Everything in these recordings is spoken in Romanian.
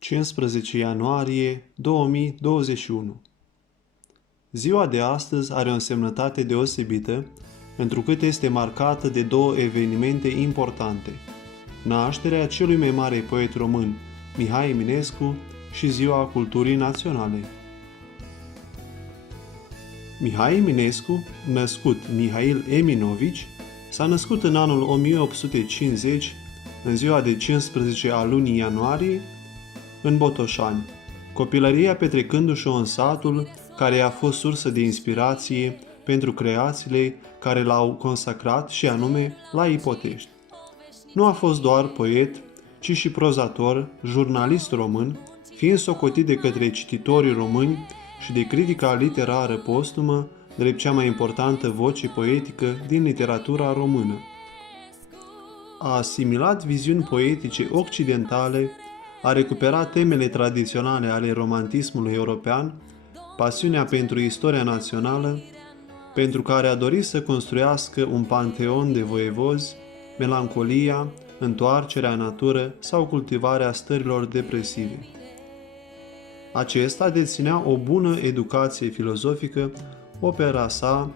15 ianuarie 2021. Ziua de astăzi are o însemnătate deosebită, întrucât este marcată de două evenimente importante: nașterea celui mai mare poet român, Mihai Eminescu, și Ziua Culturii Naționale. Mihai Eminescu, născut Mihail Eminovici, s-a născut în anul 1850, în ziua de 15 a lunii ianuarie, în Botoșani, copilăria petrecându-și-o în satul care i-a fost sursă de inspirație pentru creațiile care l-au consacrat, și anume la Ipotești. Nu a fost doar poet, ci și prozator, jurnalist român, fiind socotit de către cititorii români și de critica literară postumă drept cea mai importantă voce poetică din literatura română. A asimilat viziuni poetice occidentale, a recuperat temele tradiționale ale romantismului european, pasiunea pentru istoria națională, pentru care a dorit să construiască un panteon de voievozi, melancolia, întoarcerea în natură sau cultivarea stărilor depresive. Acesta deținea o bună educație filozofică, opera sa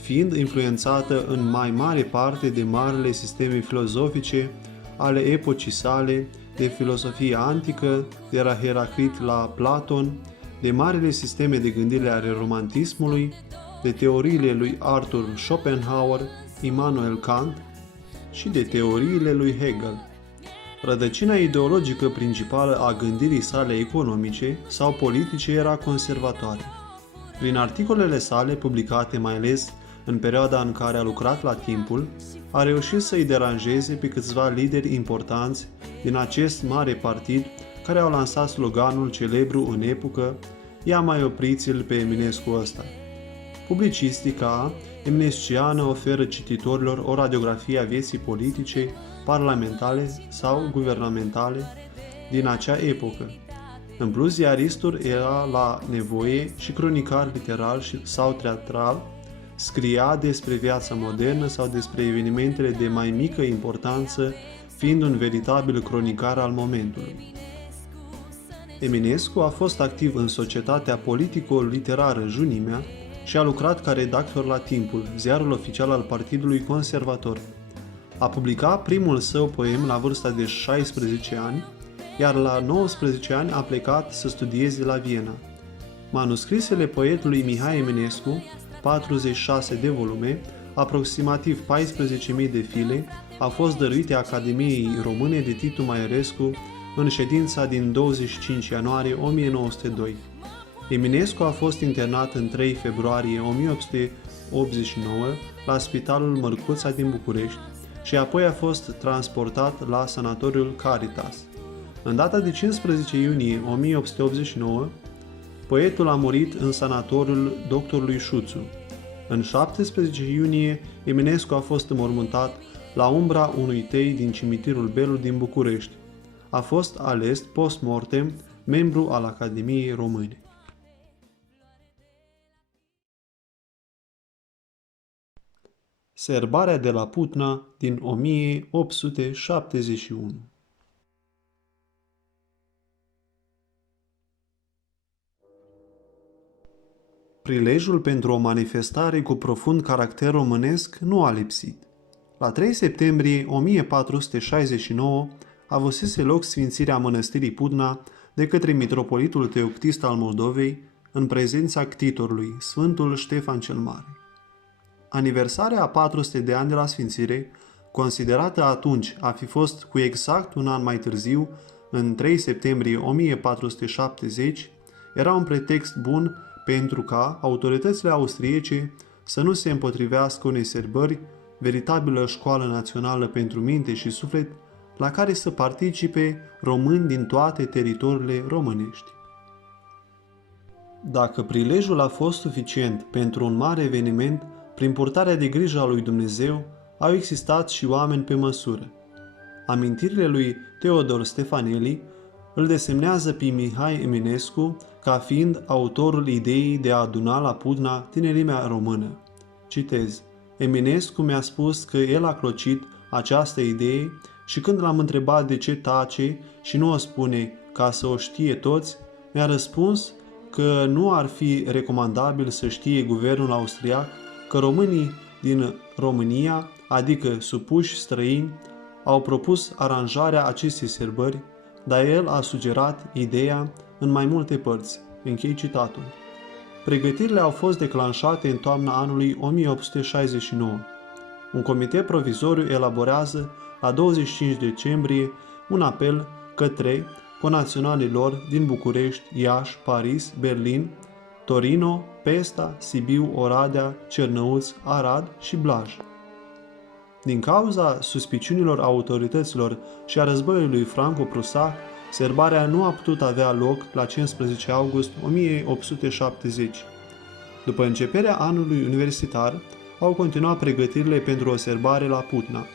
fiind influențată în mai mare parte de marile sisteme filozofice ale epocii sale, de filosofia antică, de la Heraclit la Platon, de marile sisteme de gândire ale romantismului, de teoriile lui Arthur Schopenhauer, Immanuel Kant și de teoriile lui Hegel. Rădăcina ideologică principală a gândirii sale economice sau politice era conservatoare. Prin articolele sale, publicate mai ales în perioada în care a lucrat la Timpul, a reușit să îi deranjeze pe câțiva lideri importanți din acest mare partid care au lansat sloganul celebru în epocă: "Ia mai opriți-l pe Eminescu ăsta". Publicistica eminesciană oferă cititorilor o radiografie a vieții politice, parlamentare sau guvernamentale din acea epocă. În plus, ziaristul era la nevoie și cronicar literar sau teatral, scria despre viața modernă sau despre evenimentele de mai mică importanță, fiind un veritabil cronicar al momentului. Eminescu a fost activ în societatea politico-literară Junimea și a lucrat ca redactor la Timpul, ziarul oficial al Partidului Conservator. A publicat primul său poem la vârsta de 16 ani, iar la 19 ani a plecat să studieze la Viena. Manuscrisele poetului Mihai Eminescu, 46 de volume, aproximativ 14.000 de file, au fost dăruite Academiei Române de Titu Maiorescu în ședința din 25 ianuarie 1902. Eminescu a fost internat în 3 februarie 1889 la Spitalul Mărcuța din București și apoi a fost transportat la sanatoriul Caritas. În data de 15 iunie 1889, poetul a murit în sanatoriul doctorului Șuțu. În 17 iunie, Eminescu a fost înmormântat la umbra unui tei din cimitirul Belul din București. A fost ales post-mortem membru al Academiei Române. Serbarea de la Putna din 1871. Prilejul pentru o manifestare cu profund caracter românesc nu a lipsit. La 3 septembrie 1469 avusese loc sfințirea mănăstirii Putna de către mitropolitul Teoctist al Moldovei, în prezența ctitorului, Sfântul Ștefan cel Mare. Aniversarea a 400 de ani de la sfințire, considerată atunci a fi fost cu exact un an mai târziu, în 3 septembrie 1470, era un pretext bun pentru ca autoritățile austriece să nu se împotrivească unei sărbări, veritabilă școală națională pentru minte și suflet, la care să participe români din toate teritoriile românești. Dacă prilejul a fost suficient pentru un mare eveniment, prin purtarea de grijă a lui Dumnezeu, au existat și oameni pe măsură. Amintirile lui Teodor Stefanelli îl desemnează pe Mihai Eminescu ca fiind autorul ideii de a aduna la Putna tinerimea română. Citez: "Eminescu mi-a spus că el a clocit această idee și când l-am întrebat de ce tace și nu o spune ca să o știe toți, mi-a răspuns că nu ar fi recomandabil să știe guvernul austriac că românii din România, adică supuși străini, au propus aranjarea acestei sărbări, dar el a sugerat ideea în mai multe părți. Închei citatul. Pregătirile au fost declanșate în toamna anului 1869. Un comitet provizoriu elaborează la 25 decembrie un apel către conaționalii lor din București, Iași, Paris, Berlin, Torino, Pesta, Sibiu, Oradea, Cernăuți, Arad și Blaj. Din cauza suspiciunilor autorităților și a războiului franco-prusac, serbarea nu a putut avea loc la 15 august 1870. După începerea anului universitar, au continuat pregătirile pentru o serbare la Putna.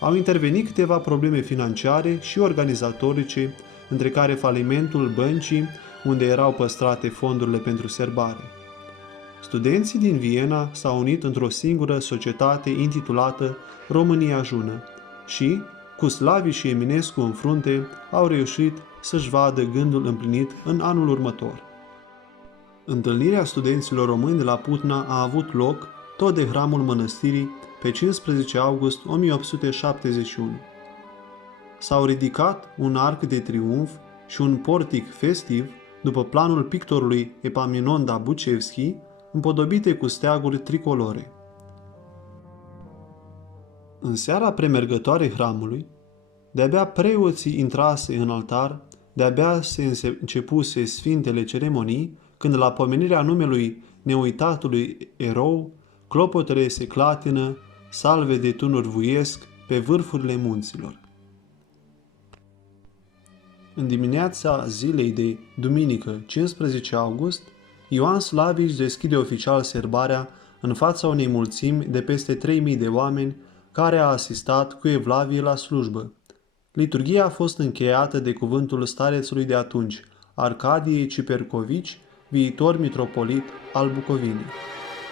Au intervenit câteva probleme financiare și organizatorice, între care falimentul băncii, unde erau păstrate fondurile pentru serbare. Studenții din Viena s-au unit într-o singură societate intitulată România Jună și, cu Slavi și Eminescu în frunte, au reușit să-și vadă gândul împlinit în anul următor. Întâlnirea studenților români de la Putna a avut loc tot de hramul mănăstirii pe 15 august 1871. S-au ridicat un arc de triumf și un portic festiv după planul pictorului Epaminonda Bucevski, împodobite cu steaguri tricolore. În seara premergătoare hramului, de-abia preoții intrase în altar, de-abia se începuse sfintele ceremonii, când la pomenirea numelui neuitatului erou, clopotele se clatină, salve de tunuri vuiesc pe vârfurile munților. În dimineața zilei de duminică 15 august, Ioan Slavici deschide oficial serbarea în fața unei mulțimi de peste 3000 de oameni care a asistat cu evlavie la slujbă. Liturghia a fost încheiată de cuvântul starețului de atunci, Arcadie Cipercovici, viitor mitropolit al Bucovinei.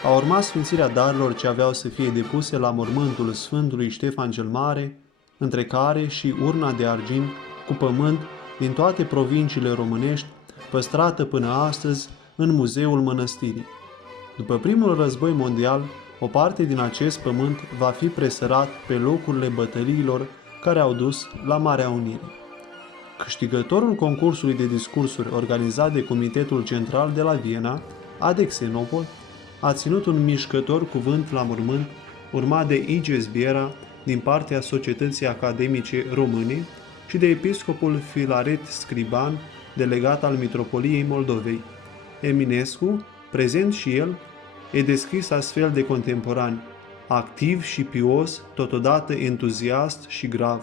A urmat sfințirea darurilor ce aveau să fie depuse la mormântul Sfântului Ștefan cel Mare, între care și urna de argint cu pământ din toate provinciile românești, păstrată până astăzi în muzeul mănăstirii. După primul război mondial, o parte din acest pământ va fi presărat pe locurile bătăliilor care au dus la Marea Unire. Câștigătorul concursului de discursuri organizat de Comitetul Central de la Viena, Adexenopol, a ținut un mișcător cuvânt la mormânt, urmat de Iges Biera din partea Societății Academice Române și de episcopul Filaret Scriban, delegat al Mitropoliei Moldovei. Eminescu, prezent și el, e descris astfel de contemporani, activ și pios, totodată entuziast și grav,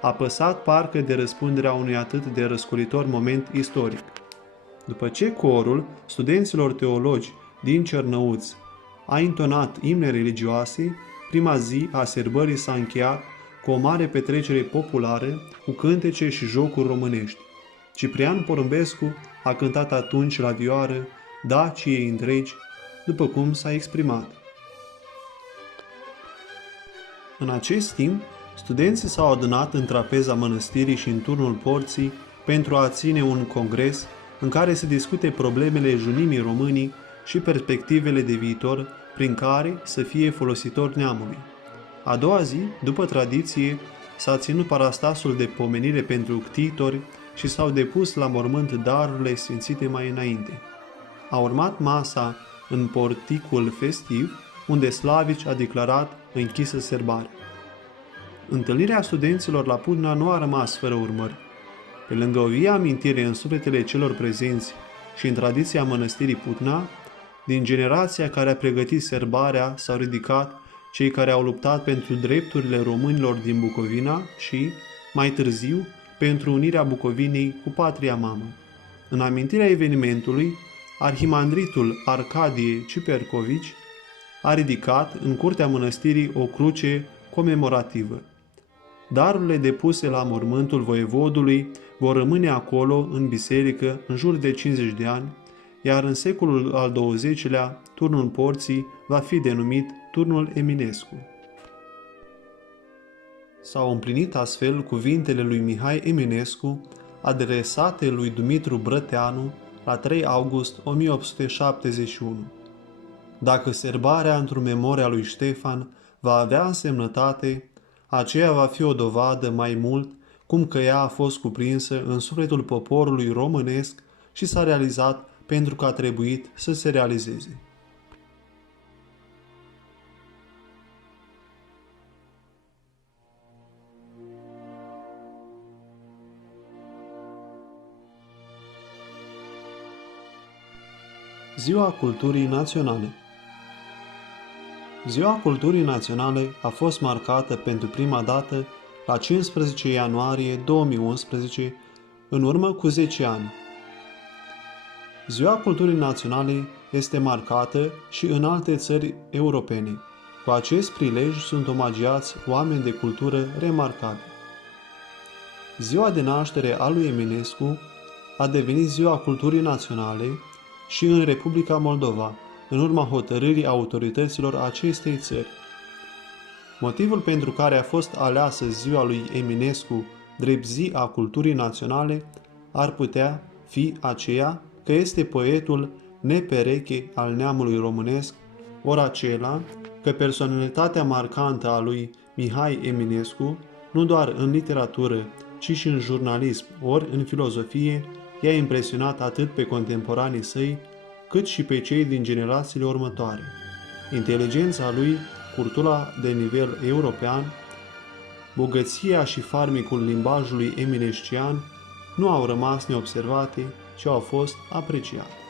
apăsat parcă de răspunderea unui atât de răscolitor moment istoric. După ce corul studenților teologi din Cernăuți a intonat imne religioase, prima zi a serbării s-a încheiat cu o mare petrecere populară, cu cântece și jocuri românești. Ciprian Porumbescu a cântat atunci la vioară Daciei întregi, după cum s-a exprimat. În acest timp, studenții s-au adunat în trapeza mănăstirii și în turnul porții pentru a ține un congres în care se discute problemele junimii românii și perspectivele de viitor prin care să fie folositor neamului. A doua zi, după tradiție, s-a ținut parastasul de pomenire pentru ctitori și s-au depus la mormânt darurile sfințite mai înainte. A urmat masa în porticul festiv, unde Slavici a declarat închisă serbare. Întâlnirea studenților la Putna nu a rămas fără urmări. Pe lângă o vie amintire în sufletele celor prezenți și în tradiția mănăstirii Putna, din generația care a pregătit serbarea s-au ridicat cei care au luptat pentru drepturile românilor din Bucovina și, mai târziu, pentru unirea Bucovinei cu patria mamă. În amintirea evenimentului, arhimandritul Arcadie Cipercovici a ridicat în curtea mănăstirii o cruce comemorativă. Darurile depuse la mormântul voievodului vor rămâne acolo, în biserică, în jur de 50 de ani, iar în secolul al XX-lea, turnul porții va fi denumit turnul Eminescu. S-au împlinit astfel cuvintele lui Mihai Eminescu, adresate lui Dumitru Brăteanu la 3 august 1871. Dacă serbarea într-o memoria lui Ștefan va avea însemnătate, aceea va fi o dovadă mai mult cum că ea a fost cuprinsă în sufletul poporului românesc și s-a realizat pentru că a trebuit să se realizeze. Ziua Culturii Naționale. Ziua Culturii Naționale a fost marcată pentru prima dată la 15 ianuarie 2011, în urmă cu 10 ani. Ziua Culturii Naționale este marcată și în alte țări europene. Cu acest prilej sunt omagiați oameni de cultură remarcabili. Ziua de naștere a lui Eminescu a devenit Ziua Culturii Naționale și în Republica Moldova, în urma hotărârii autorităților acestei țări. Motivul pentru care a fost aleasă ziua lui Eminescu drept zi a culturii naționale ar putea fi aceea că este poetul nepereche al neamului românesc, ori acela că personalitatea marcantă a lui Mihai Eminescu, nu doar în literatură, ci și în jurnalism, ori în filozofie, i-a impresionat atât pe contemporanii săi, cât și pe cei din generațiile următoare. Inteligența lui, cultura de nivel european, bogăția și farmicul limbajului eminescian nu au rămas neobservate, ci au fost apreciate.